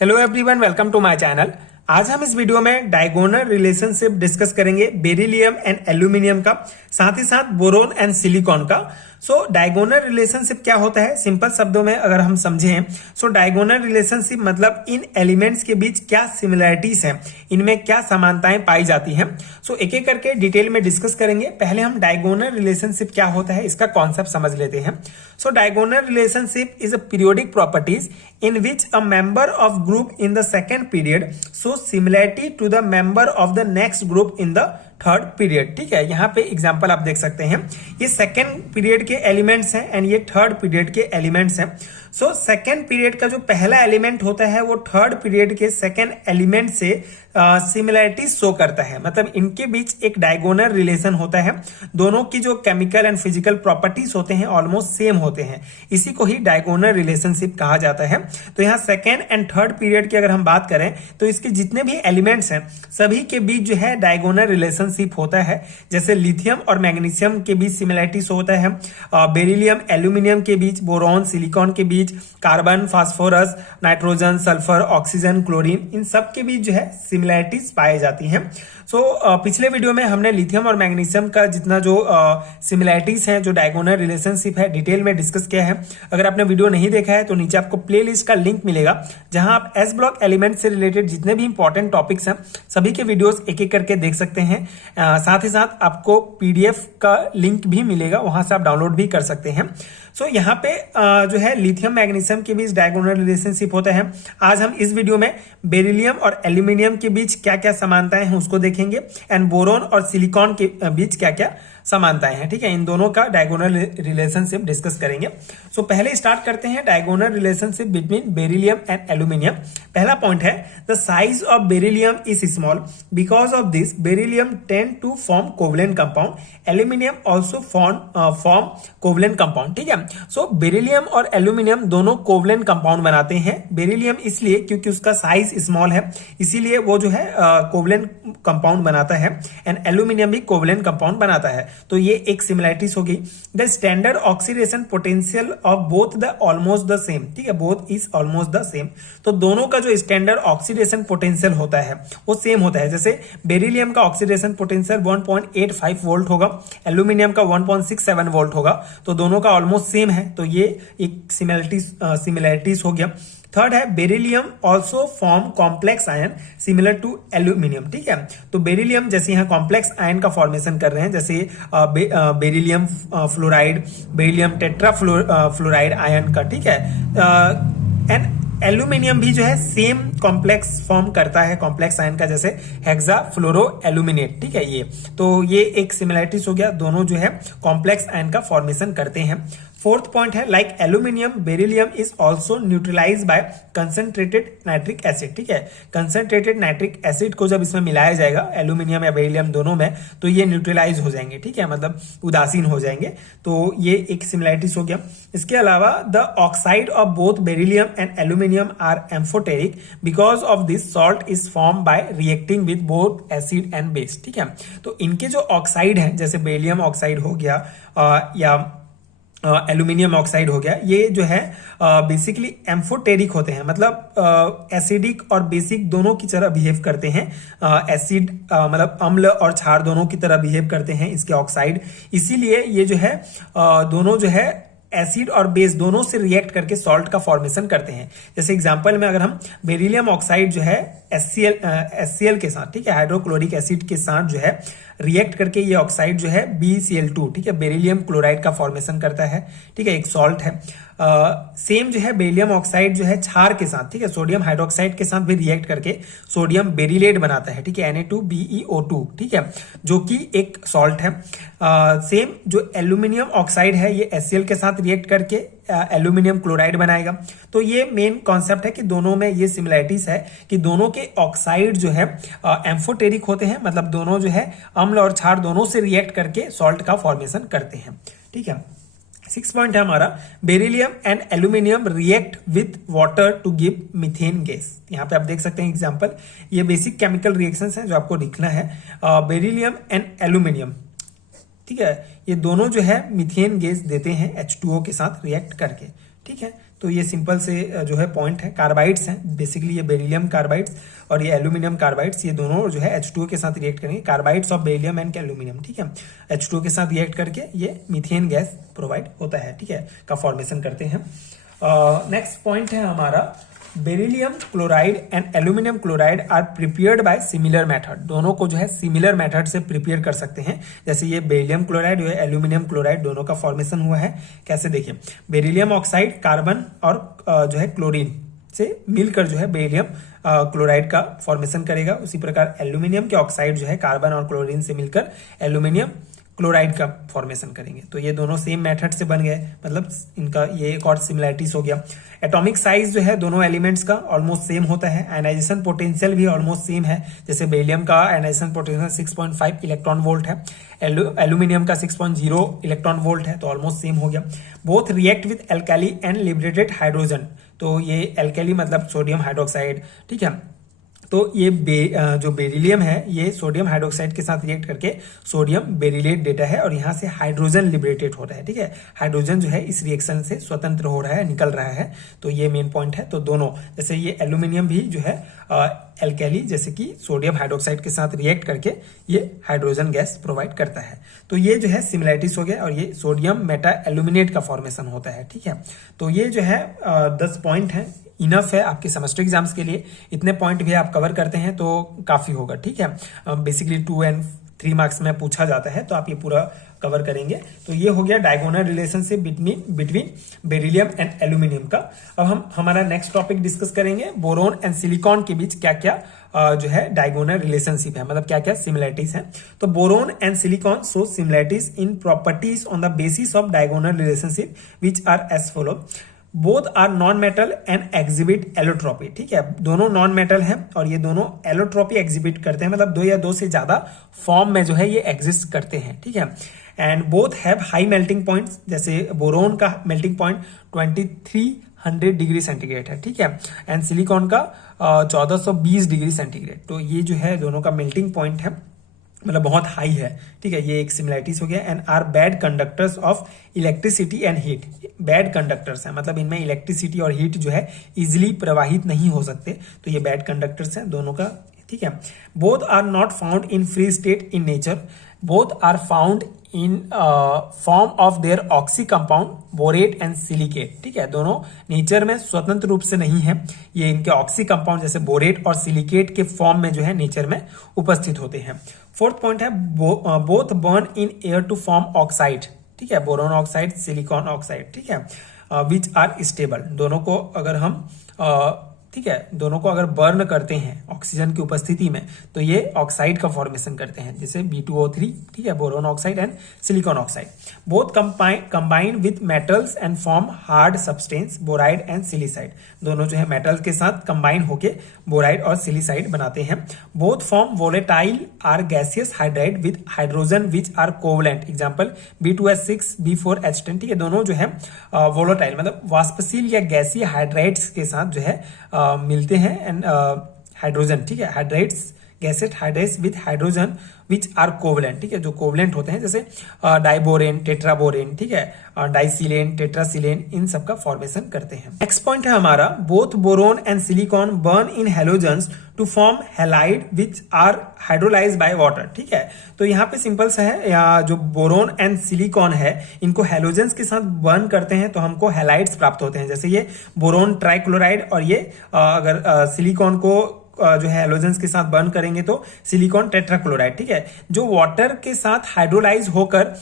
Hello everyone, welcome to my channel. आज हम इस वीडियो में डायगोनल रिलेशनशिप डिस्कस करेंगे बेरिलियम एंड एल्यूमिनियम का, साथ ही साथ बोरोन एंड सिलिकॉन का। डायगोनल रिलेशनशिप क्या होता है, सिंपल शब्दों में अगर हम समझें, डायगोनल रिलेशनशिप मतलब इन एलिमेंट्स के बीच क्या सिमिलरिटीज हैं, इनमें क्या समानताएं पाई जाती हैं। एक एक करके डिटेल में डिस्कस करेंगे। पहले हम डायगोनल रिलेशनशिप क्या होता है इसका कॉन्सेप्ट समझ लेते हैं। Diagonal relationship is a periodic properties in which a member of group in the second period shows similarity to the member of the next group in the third period. ठीक है, यहाँ पे एग्जांपल आप देख सकते हैं। ये सेकेंड पीरियड के एलिमेंट्स हैं एंड ये थर्ड पीरियड के एलिमेंट्स हैं। सेकेंड पीरियड का जो पहला एलिमेंट होता है वो थर्ड पीरियड के सेकेंड एलिमेंट से सिमिलरिटी शो करता है, मतलब इनके बीच एक डायगोनल रिलेशन होता है। दोनों की जो केमिकल एंड फिजिकल प्रॉपर्टीज होते हैं ऑलमोस्ट सेम होते हैं, इसी को ही डायगोनल रिलेशनशिप कहा जाता है। तो यहाँ सेकेंड एंड थर्ड पीरियड की अगर हम बात करें तो इसके जितने भी एलिमेंट्स हैं सभी के बीच जो है डायगोनल रिलेशनशिप होता है। जैसे लिथियम और मैग्नीशियम के बीच सिमिलरिटीज होता है, बेरिलियम एल्यूमिनियम के बीच, बोरॉन सिलिकॉन के बीच, carbon phosphorus nitrogen sulphur oxygen chlorine, इन सब के बीच जो है सिमिलरिटीज पाई जाती हैं। पिछले वीडियो में हमने लिथियम और मैग्नीशियम का जितना जो सिमिलरिटीज हैं, जो डायगोनल रिलेशनशिप है, डिटेल में डिस्कस किया है। अगर आपने वीडियो नहीं देखा है तो नीचे आपको प्लेलिस्ट का लिंक मिलेगा, जहां आप एस ब्लॉक एलिमेंट से रिलेटेड जितने भी इंपॉर्टेंट टॉपिक्स हैं सभी के वीडियोस एक एक करके देख सकते हैं। साथ ही साथ आपको पीडीएफ का लिंक भी मिलेगा, वहां से आप डाउनलोड भी कर सकते हैं। यहाँ पे जो है लिथियम मैग्नीशियम के बीच डायगोनल रिलेशनशिप होता है। आज हम इस वीडियो में बेरिलियम और एल्यूमिनियम के बीच क्या क्या समानताएं हैं उसको देखेंगे, एंड बोरोन और सिलिकॉन के बीच क्या क्या समानताएं हैं। ठीक है, इन दोनों का डायगोनल रिलेशनशिप डिस्कस करेंगे। पहले स्टार्ट करते हैं diagonal relationship between beryllium and aluminium. पहला पॉइंट है the size of beryllium is small, because of this beryllium tend to form covalent compound, aluminium also form covalent compound. ठीक है, beryllium और aluminium दोनों कोवलेंट कंपाउंड बनाते हैं। Beryllium इसलिए क्योंकि उसका साइज स्मॉल है, इसीलिए वो जो है कोवलेंट कंपाउंड बनाता है, एंड एल्यूमिनियम भी कोवलेंट कंपाउंड बनाता है। तो ये एक सिमिलरिटीज हो गई। The standard oxidation potential of both the almost the same. ठीक है, both is almost the same. तो दोनों का जो स्टैंडर्ड ऑक्सीडेशन पोटेंशियल होता है वो सेम होता है। जैसे बेरिलियम का ऑक्सीडेशन पोटेंशियल 1.85 वोल्ट होगा, एल्यूमिनियम का 1.67 वोल्ट होगा, तो दोनों का ऑलमोस्ट सेम है। तो ये एक सिमिलरिटीज हो गया। थर्ड है beryllium also form complex ion similar to aluminium. ठीक है, तो बेरिलियम जैसे यहाँ कॉम्प्लेक्स आयन का फॉर्मेशन कर रहे हैं, जैसे beryllium fluoride, beryllium tetra fluoride ion का। ठीक है, एंड एल्यूमिनियम भी जो है सेम कॉम्प्लेक्स फॉर्म करता है कॉम्प्लेक्स आयन का, जैसे हेक्सा फ्लोरो एल्यूमिनेट। ठीक है, ये एक सिमिलरिटीज हो गया, दोनों जो है कॉम्प्लेक्स आयन का फॉर्मेशन करते हैं। फोर्थ पॉइंट है like aluminium beryllium is also neutralise by concentrated nitric acid. ठीक है, कंसंट्रेटेड नाइट्रिक एसिड को जब इसमें मिलाया जाएगा एल्यूमिनियम या बेरिलियम दोनों में, तो ये न्यूट्रलाइज हो जाएंगे। ठीक है, मतलब उदासीन हो जाएंगे। तो ये एक सिमिलरिटीज हो गया। इसके अलावा the oxide of both beryllium and aluminium are amphoteric, because of this salt is form by reacting with both acid and base. ठीक है, तो इनके जो ऑक्साइड है, जैसे बेरिलियम ऑक्साइड हो गया या एल्यूमिनियम ऑक्साइड हो गया, ये जो है बेसिकली एम्फोटेरिक होते हैं, मतलब एसिडिक और बेसिक दोनों की तरह बिहेव करते हैं। एसिड मतलब अम्ल और क्षार दोनों की तरह बिहेव करते हैं इसके ऑक्साइड, इसीलिए ये जो है दोनों जो है एसिड और बेस दोनों से रिएक्ट करके सॉल्ट का फॉर्मेशन करते हैं। जैसे एग्जांपल में अगर हम बेरिलियम ऑक्साइड जो है HCl के साथ, ठीक है, हाइड्रोक्लोरिक एसिड के साथ जो है रिएक्ट करके ये ऑक्साइड जो है BCl2, ठीक है, बेरिलियम क्लोराइड का फॉर्मेशन करता है। ठीक है, एक सॉल्ट है। सेम जो है बेरिलियम ऑक्साइड जो है क्षार के साथ, ठीक है, सोडियम हाइड्रोक्साइड के साथ भी रिएक्ट करके सोडियम बेरिलेट बनाता है। ठीक है, Na2BeO2, ठीक है, जो कि एक सॉल्ट है। सेम जो एल्यूमिनियम ऑक्साइड है ये HCl के साथ रिएक्ट करके एल्यूमिनियम क्लोराइड बनाएगा। तो ये मेन कॉन्सेप्ट है कि दोनों में ये सिमिलरिटीज है कि दोनों के ऑक्साइड जो है एम्फोटेरिक होते हैं, मतलब दोनों जो है अम्ल और क्षार दोनों से रिएक्ट करके सॉल्ट का फॉर्मेशन करते हैं। ठीक है, 6 पॉइंट है हमारा beryllium and aluminium react with water to give methane gas. यहाँ पे आप देख सकते हैं एग्जांपल, ये बेसिक केमिकल रिएक्शंस हैं जो आपको लिखना है। बेरिलियम एंड एल्यूमिनियम, ठीक है, ये दोनों जो है मीथेन गैस देते हैं H2O के साथ रिएक्ट करके। ठीक है, तो ये सिंपल से जो है पॉइंट है, कार्बाइड्स हैं बेसिकली, ये बेरिलियम कार्बाइड्स और ये एल्यूमिनियम कार्बाइड्स, ये दोनों जो है H2O के साथ रिएक्ट करेंगे, carbides of beryllium and aluminium, ठीक है, H2O के साथ रिएक्ट करके ये मीथेन गैस प्रोवाइड होता है, ठीक है, का फॉर्मेशन करते हैं। नेक्स्ट पॉइंट है हमारा, beryllium chloride and aluminium chloride are prepared by similar method, दोनों को जो है सिमिलर मेथड से प्रिपेयर कर सकते हैं। जैसे ये बेरिलियम क्लोराइड और एल्यूमिनियम क्लोराइड दोनों का फॉर्मेशन हुआ है, कैसे देखिए, बेरिलियम ऑक्साइड कार्बन और जो है क्लोरीन से मिलकर जो है बेरिलियम क्लोराइड का फॉर्मेशन करेगा। उसी प्रकार एल्यूमिनियम के ऑक्साइड जो है कार्बन और क्लोरीन से मिलकर एल्यूमिनियम क्लोराइड का फॉर्मेशन करेंगे। तो ये दोनों सेम मेथड से बन गए, मतलब इनका ये एक और सिमिलरिटीज हो गया। एटॉमिक साइज जो है दोनों एलिमेंट्स का ऑलमोस्ट सेम होता है। आयनाइजेशन पोटेंशियल भी ऑलमोस्ट सेम है, जैसे बेरिलियम का आयनाइजेशन पोटेंशियल 6.5 इलेक्ट्रॉन वोल्ट है, एल्यूमिनियम का 6.0 इलेक्ट्रॉन वोल्ट है, तो ऑलमोस्ट सेम हो गया। Both react with alkali and liberated hydrogen, तो ये एल्काली मतलब सोडियम हाइड्रोक्साइड, ठीक है, तो ये जो बेरिलियम है ये सोडियम हाइड्रोक्साइड के साथ रिएक्ट करके सोडियम बेरिलेट देता है और यहाँ से हाइड्रोजन लिबरेटेड हो रहा है, ठीक है, हाइड्रोजन जो है इस रिएक्शन से स्वतंत्र हो रहा है, निकल रहा है, तो ये मेन पॉइंट है। तो दोनों, जैसे ये एल्यूमिनियम भी जो है एल्केली जैसे कि सोडियम हाइड्रोक्साइड के साथ रिएक्ट करके ये हाइड्रोजन गैस प्रोवाइड करता है। तो ये जो है सिमिलरिटीज हो गया, और ये सोडियम मेटा एल्यूमिनेट का फॉर्मेशन होता है, ठीक है। तो ये जो है 10 पॉइंट है, इनफ है आपके सेमेस्टर एग्जाम्स के लिए। इतने पॉइंट भी आप कवर करते हैं तो काफी होगा, ठीक है। बेसिकली 2 और 3 मार्क्स में पूछा जाता है, तो आप ये पूरा कवर करेंगे। तो ये हो गया diagonal relationship between beryllium and aluminium का। अब हम हमारा नेक्स्ट टॉपिक डिस्कस करेंगे, बोरोन एंड सिलिकॉन के बीच क्या क्या जो है डायगोनल रिलेशनशिप है, मतलब क्या क्या सिमिलरिटीज है। तो boron and silicon show similarities in properties on the basis of diagonal relationship which are as follow. Both are non metal and exhibit allotropy, ठीक है, दोनों नॉन मेटल हैं और ये दोनों एलोट्रॉपी एग्जिबिट करते हैं, मतलब 2 या 2 से ज्यादा फॉर्म में जो है ये एग्जिस्ट करते हैं, ठीक है। And both have high melting points, जैसे बोरोन का मेल्टिंग पॉइंट 2300 डिग्री सेंटीग्रेड है, ठीक है, एंड सिलिकॉन का 1420 डिग्री सेंटीग्रेड। तो ये जो है दोनों का मेल्टिंग पॉइंट है, मतलब बहुत हाई है, ठीक है, ये एक सिमिलरिटीज हो गया। And are bad conductors of electricity and heat, bad conductors हैं, मतलब इनमें इलेक्ट्रिसिटी और हीट जो है इजिली प्रवाहित नहीं हो सकते, तो ये बैड कंडक्टर्स हैं दोनों का, ठीक है। Both are not found in free state in nature, both are found in form of their oxy compound borate and silicate, ठीक है, दोनों नेचर में स्वतंत्र रूप से नहीं है, ये इनके ऑक्सी कंपाउंड जैसे बोरेट और सिलिकेट के फॉर्म में जो है नेचर में उपस्थित होते हैं। 4th पॉइंट है, both burn in air to form oxide, ठीक है, बोरोन ऑक्साइड सिलिकॉन ऑक्साइड, ठीक है, विच आर स्टेबल, दोनों को अगर हम ठीक है, दोनों को अगर बर्न करते हैं ऑक्सीजन की उपस्थिति में तो ये ऑक्साइड का फॉर्मेशन करते हैं, जैसे B2O3, ठीक है, boron oxide and silicon oxide. Both combined with metals and form hard substance boride and silicide, दोनों जो है मेटल के साथ कंबाइन होके बोराइड और सिलिसाइड बनाते हैं। Both form volatile or gaseous hydride with hydrogen which are covalent, example B2S6 B4H10, ठीक है, दोनों जो है वोलेटाइल मतलब वाष्पशील या गैसीय हाइड्राइड्स के साथ जो है मिलते हैं, एंड हाइड्रोजन, ठीक है, hydrides gaseous hydrides with hydrogen which are covalent, ठीक है, जो कोवलेंट होते हैं, जैसे डाइबोरेन टेट्राबोरेन, ठीक है, डाइसिलेन टेट्रासिलेन, इन सब का फॉर्मेशन करते हैं। नेक्स्ट पॉइंट है हमारा, both boron and silicon burn in halogens to form halide which are hydrolyze by water, ठीक है। तो यहाँ पे सिंपल सा है, या जो बोरोन एंड सिलिकॉन है इनको हेलोजन्स के साथ बर्न करते हैं तो हमको हैलाइड्स प्राप्त होते हैं, जैसे ये बोरोन ट्राइक्लोराइड, और ये अगर सिलिकॉन को जो है हेलोजेंस के साथ बर्न करेंगे तो सिलिकॉन टेट्राक्लोराइड, ठीक है, जो वाटर के साथ हाइड्रोलाइज होकर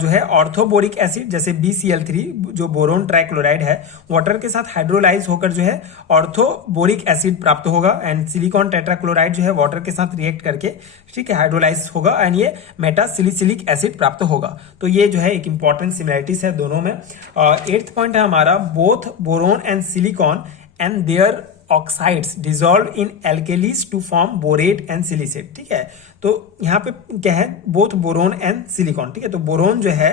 जो है ऑर्थोबोरिक एसिड जैसे BCl3, जो बोरोन ट्राइक्लोराइड है, वाटर के साथ हाइड्रोलाइज होकर जो है ऑर्थोबोरिक एसिड प्राप्त होगा, एंड सिलिकॉन टेट्राक्लोराइड जो है वाटर के साथ रिएक्ट करके, ठीक है, हाइड्रोलाइज होगा एंड ये मेटा सिलिसिलिक एसिड प्राप्त होगा। तो ये जो है एक इंपॉर्टेंट सिमिलरिटीज है दोनों में। 8th पॉइंट है हमारा, both boron and silicon and their oxides dissolve in alkalies to form borate and silicate, ठीक है। तो यहाँ पे क्या है, बोथ बोरोन एंड सिलिकॉन, ठीक है, तो बोरोन जो है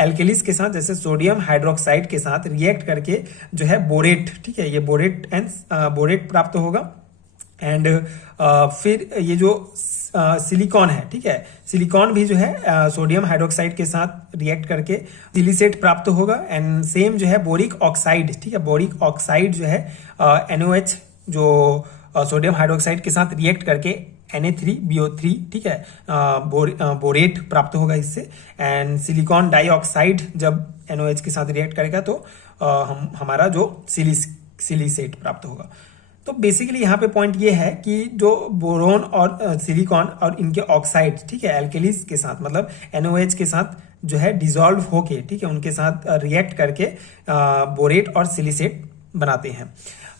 एल्केलीज के साथ जैसे सोडियम हाइड्रोक्साइड के साथ रिएक्ट करके जो है बोरेट, ठीक है, ये बोरेट प्राप्त होगा, एंड फिर ये जो सिलिकॉन है, ठीक है, सिलिकॉन भी जो है सोडियम हाइड्रोक्साइड के साथ रिएक्ट करके सिलिसेट प्राप्त होगा। एंड सेम जो है बोरिक ऑक्साइड, ठीक है, बोरिक ऑक्साइड जो है NOH जो सोडियम हाइड्रोक्साइड के साथ रिएक्ट करके Na3BO3, ठीक है, बोरेट प्राप्त होगा इससे। एंड सिलिकॉन डाइऑक्साइड जब NOH के साथ रिएक्ट करेगा तो हमारा जो सिलिसेट प्राप्त होगा। तो बेसिकली यहाँ पे पॉइंट ये है कि जो बोरोन और सिलिकॉन और इनके ऑक्साइड, ठीक है, एल्केलीज के साथ मतलब NOH के साथ जो है डिसॉल्व होके, ठीक है, उनके साथ रिएक्ट करके बोरेट और सिलिसेट बनाते हैं।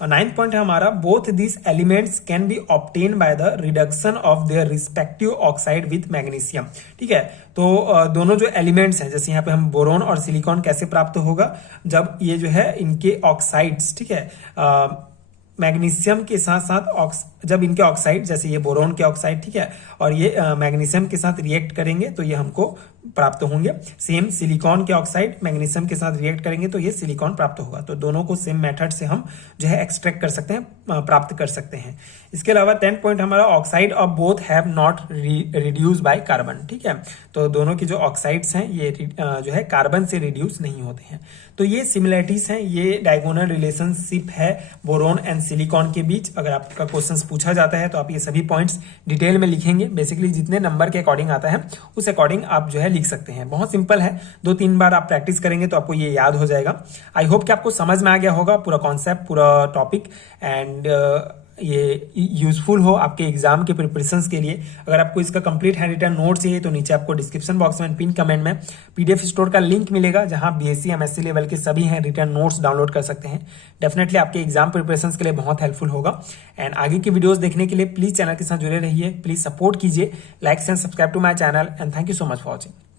9th पॉइंट है हमारा, both this elements can be obtain by the reduction of their respective oxide with magnesium, ठीक है। तो दोनों जो एलिमेंट्स हैं, जैसे यहाँ पे हम बोरोन और सिलिकॉन कैसे प्राप्त होगा, जब ये जो है इनके ऑक्साइड्स, ठीक है, मैग्नीशियम के साथ साथ जब इनके ऑक्साइड, जैसे ये बोरोन के ऑक्साइड, ठीक है, और ये मैग्नीशियम के साथ रिएक्ट करेंगे तो ये हमको प्राप्त होंगे। सेम सिलिकॉन के ऑक्साइड मैग्नीशियम के साथ रिएक्ट करेंगे तो ये सिलिकॉन प्राप्त होगा। तो दोनों को सेम मेथड से हम जो है एक्सट्रैक्ट कर सकते हैं, प्राप्त कर सकते हैं। इसके अलावा 10th पॉइंट हमारा, oxide of both have not reduce by carbon, ठीक है। तो दोनों की जो ऑक्साइड्स हैं ये जो है कार्बन से रिड्यूस नहीं होते हैं। तो ये सिमिलरिटीज हैं, ये डायगोनल रिलेशनशिप है बोरोन एंड सिलिकॉन के बीच। अगर आपका क्वेश्चन पूछा जाता है तो आप ये सभी पॉइंट्स डिटेल में लिखेंगे। बेसिकली जितने नंबर के अकॉर्डिंग आता है उस अकॉर्डिंग आप जो है लिख सकते हैं। बहुत सिंपल है, 2-3 बार आप प्रैक्टिस करेंगे तो आपको ये याद हो जाएगा। आई होप कि आपको समझ में आ गया होगा पूरा कॉन्सेप्ट, पूरा टॉपिक, एंड ये यूजफुल हो आपके एग्जाम के प्रिपरेशंस के लिए। अगर आपको इसका कंप्लीट हैंड रिटन नोट चाहिए तो नीचे आपको डिस्क्रिप्शन बॉक्स में पिन कमेंट में PDF स्टोर का लिंक मिलेगा, जहां BSc MSc लेवल के सभी हैं रिटन नोट्स डाउनलोड कर सकते हैं। डेफिनेटली आपके एग्जाम प्रिपरेशंस के लिए बहुत हेल्पफुल होगा। एंड आगे की वीडियोस देखने के लिए प्लीज चैनल के साथ जुड़े रहिए, प्लीज सपोर्ट कीजिए, like and subscribe to my channel, and thank you so much for watching.